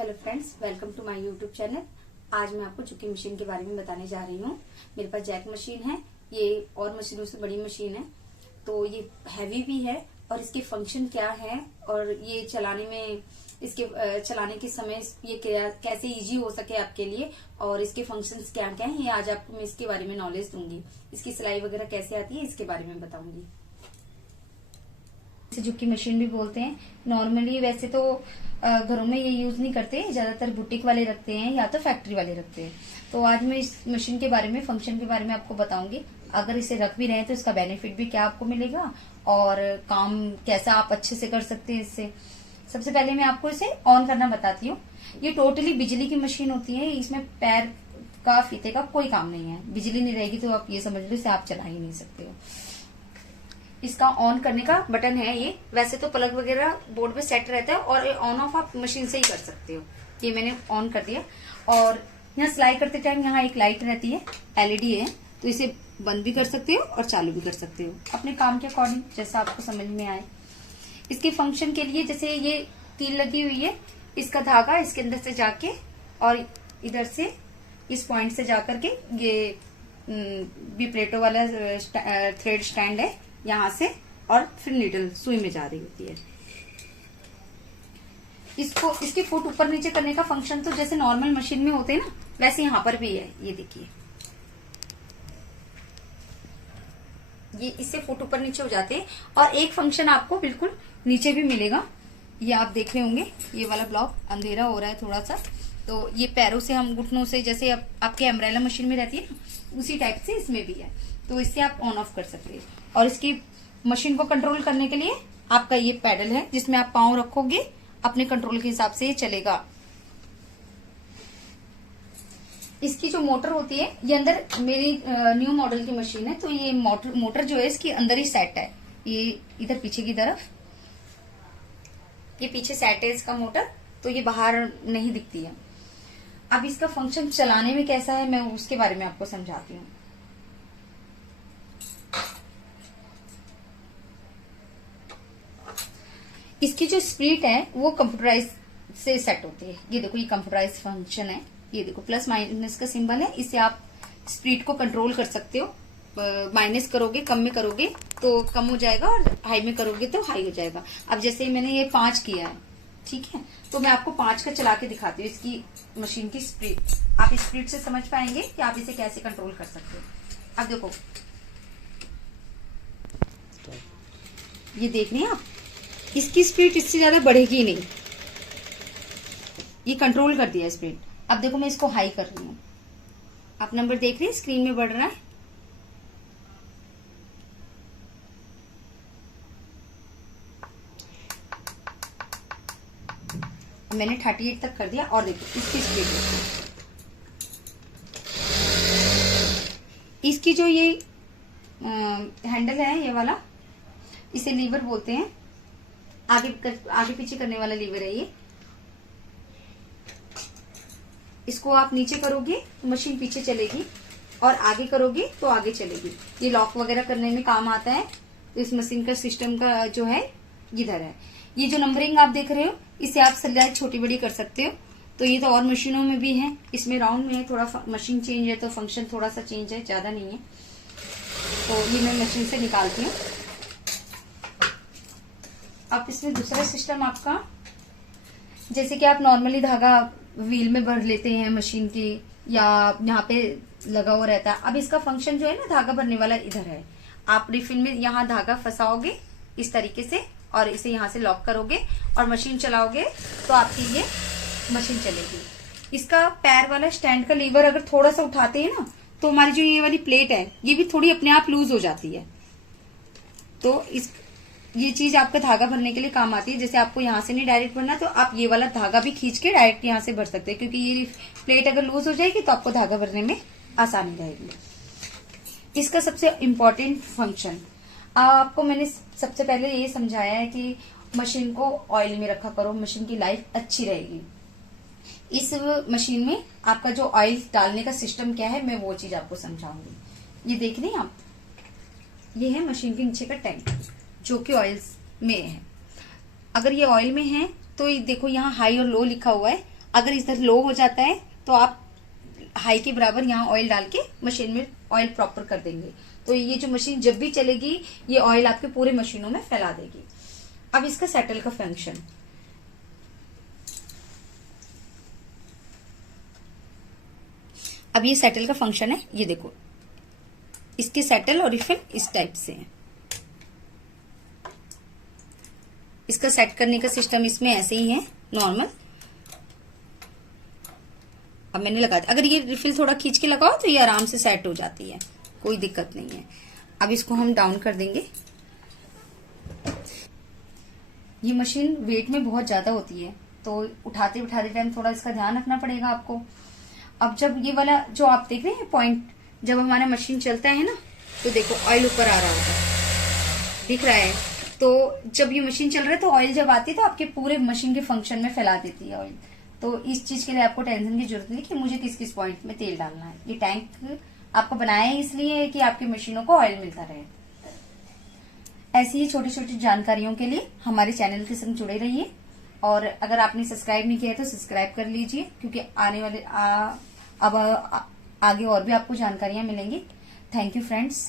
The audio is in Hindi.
Hello friends, welcome to my YouTube channel. आज मैं आपको चुकी मशीन के बारे में बताने जा रही हूँ। मेरे पास जैक मशीन है, ये और मशीनों से बड़ी मशीन है, तो ये हैवी भी है और इसके फंक्शन क्या है और ये चलाने में इसके चलाने के समय ये कैसे इजी हो सके आपके लिए और इसके फंक्शंस क्या क्या हैं, ये आज आपको मैं इसके बारे में नॉलेज दूंगी। इसकी सिलाई वगैरह कैसे आती है इसके बारे में बताऊंगी। सुजुकी मशीन भी बोलते हैं। नॉर्मली वैसे तो घरों में ये यूज नहीं करते, ज्यादातर बुटीक वाले रखते हैं या तो फैक्ट्री वाले रखते हैं। तो आज मैं इस मशीन के बारे में, फंक्शन के बारे में आपको बताऊंगी। अगर इसे रख भी रहे हैं तो इसका बेनिफिट भी क्या आपको मिलेगा और काम कैसा आप अच्छे से कर सकते हैं इससे। सबसे पहले मैं आपको इसे ऑन करना बताती हूँ। ये टोटली बिजली की मशीन होती है, इसमें पैर का फीते का कोई काम नहीं है। बिजली नहीं रहेगी तो आप ये समझ लो इसे आप चला ही नहीं सकते हो। इसका ऑन करने का बटन है ये। वैसे तो प्लग वगैरह बोर्ड पे सेट रहता है और ऑन ऑफ आप मशीन से ही कर सकते हो। ये मैंने ऑन कर दिया और यहाँ सिलाई करते टाइम यहाँ एक लाइट रहती है, एलईडी है, तो इसे बंद भी कर सकते हो और चालू भी कर सकते हो अपने काम के अकॉर्डिंग, जैसा आपको समझ में आए। इसके फंक्शन के लिए जैसे ये कील लगी हुई है, इसका धागा इसके अंदर से जाके और इधर से इस पॉइंट से जाकर के ये बिप्लेटो वाला थ्रेड स्टैंड है यहाँ से, और फिर नीडल सुई में जा रही होती है। इसको इसके फुट ऊपर नीचे करने का फंक्शन तो जैसे नॉर्मल मशीन में होते हैं ना, वैसे यहाँ पर भी है। ये देखिए, ये इससे फुट ऊपर नीचे हो जाते हैं। और एक फंक्शन आपको बिल्कुल नीचे भी मिलेगा, ये आप देख रहे होंगे। ये वाला ब्लॉक अंधेरा हो रहा है थोड़ा सा, तो ये पैरों से हम घुटनों से, जैसे आपके अम्ब्रेला मशीन में रहती है ना, उसी टाइप से इसमें भी है। तो इससे आप ऑन ऑफ कर सकते हैं। और इसकी मशीन को कंट्रोल करने के लिए आपका ये पैडल है, जिसमें आप पांव रखोगे, अपने कंट्रोल के हिसाब से ये चलेगा। इसकी जो मोटर होती है, ये अंदर मेरी न्यू मॉडल की मशीन है, तो ये मोटर जो है इसकी अंदर ही सेट है। ये इधर पीछे की तरफ, ये पीछे सेट है इसका मोटर, तो ये बाहर नहीं दिखती है। अब इसका फंक्शन चलाने में कैसा है, मैं उसके बारे में आपको समझाती हूँ। इसकी जो स्पीड है वो कंप्यूटराइज से सेट होती है। ये देखो, ये कंप्यूटराइज फंक्शन है। ये देखो प्लस माइनस का सिंबल है, इससे आप स्पीड को कंट्रोल कर सकते हो। माइनस करोगे, कम में करोगे तो कम हो जाएगा और हाई में करोगे तो हाई हो जाएगा। अब जैसे मैंने ये 5 किया है, ठीक है, तो मैं आपको 5 का चला के दिखाती हूँ इसकी मशीन की स्पीड। आप स्पीड से समझ पाएंगे कि आप इसे कैसे कंट्रोल कर सकते हो। अब देखो, ये देख रहे हैं आप, इसकी स्पीड इससे ज्यादा बढ़ेगी नहीं। ये कंट्रोल कर दिया स्पीड। अब देखो मैं इसको हाई कर रही हूँ, आप नंबर देख रहे हैं स्क्रीन में बढ़ रहा है। मैंने 38 तक कर दिया और देखो इसकी स्पीड देखो। इसकी जो ये हैंडल है, ये वाला, इसे लीवर बोलते हैं। आगे पीछे करने वाला लीवर है ये। इसको आप नीचे करोगे तो मशीन पीछे चलेगी और आगे करोगे तो आगे चलेगी। ये लॉक वगैरह करने में काम आता है। तो इस मशीन का सिस्टम का जो है इधर है। ये जो नंबरिंग आप देख रहे हो, इसे आप सिलाई छोटी बड़ी कर सकते हो। तो ये तो और मशीनों में भी है। इसमें राउंड में है, थोड़ा मशीन चेंज है तो फंक्शन थोड़ा सा चेंज है, ज्यादा नहीं है। तो ये मैं मशीन से निकालती हूँ। अब इसमें दूसरा सिस्टम आपका, जैसे कि आप नॉर्मली धागा व्हील में भर लेते हैं मशीन की, या यहाँ पे लगा हुआ रहता है। अब इसका फंक्शन जो है ना, धागा भरने वाला इधर है। आप रिफिल में यहाँ धागा फंसाओगे इस तरीके से और इसे यहाँ से लॉक करोगे और मशीन चलाओगे तो आपकी ये मशीन चलेगी। इसका पैर वाला स्टैंड का लीवर अगर थोड़ा सा उठाते हैं ना, तो हमारी जो ये वाली प्लेट है ये भी थोड़ी अपने आप लूज हो जाती है। तो ये चीज आपका धागा भरने के लिए काम आती है। जैसे आपको यहाँ से नहीं डायरेक्ट भरना, तो आप ये वाला धागा भी खींच के डायरेक्ट यहाँ से भर सकते हैं, क्योंकि ये प्लेट अगर लूज हो जाएगी तो आपको धागा भरने में आसानी रहेगी। इसका सबसे इम्पोर्टेंट फंक्शन आपको मैंने सबसे पहले ये समझाया है कि मशीन को ऑयल में रखा करो, मशीन की लाइफ अच्छी रहेगी। इस मशीन में आपका जो ऑयल डालने का सिस्टम क्या है, मैं वो चीज आपको समझाऊंगी। ये देख रहे हैं आप, ये है मशीन के नीचे का टैंक जो कि ऑयल में है। अगर ये ऑयल में है तो ये देखो यहाँ हाई और लो लिखा हुआ है। अगर इधर लो हो जाता है तो आप हाई के बराबर यहाँ ऑयल डाल के मशीन में ऑयल प्रॉपर कर देंगे, तो ये जो मशीन जब भी चलेगी ये ऑयल आपके पूरे मशीनों में फैला देगी। अब इसका सेटल का फंक्शन, अब ये सेटल का फंक्शन है, ये देखो इसके सेटल और रिफिल इस टाइप से है। इसका सेट करने का सिस्टम इसमें ऐसे ही है नॉर्मल। अब मैंने लगा दिया, अगर ये रिफिल थोड़ा खींच के लगाओ तो ये आराम से सेट हो जाती है, कोई दिक्कत नहीं है। अब इसको हम डाउन कर देंगे। ये मशीन वेट में बहुत ज्यादा होती है तो उठाते उठाते टाइम थोड़ा इसका ध्यान रखना पड़ेगा आपको। अब जब ये वाला जो आप देख रहे हैं पॉइंट, जब हमारा मशीन चलता है ना तो देखो ऑयल ऊपर आ रहा होगा, दिख रहा है। तो जब ये मशीन चल रहा है तो ऑयल जब आती है तो आपके पूरे मशीन के फंक्शन में फैला देती है ऑयल। तो इस चीज के लिए आपको टेंशन की जरूरत नहीं कि मुझे किस किस पॉइंट में तेल डालना है। ये टैंक आपको बनाया है इसलिए कि आपकी मशीनों को ऑयल मिलता रहे। ऐसी ही छोटी छोटी जानकारियों के लिए हमारे चैनल के संग जुड़े रहिए, और अगर आपने सब्सक्राइब नहीं किया है तो सब्सक्राइब कर लीजिए, क्योंकि आने वाले अब आगे और भी आपको जानकारियां मिलेंगी। Thank you friends.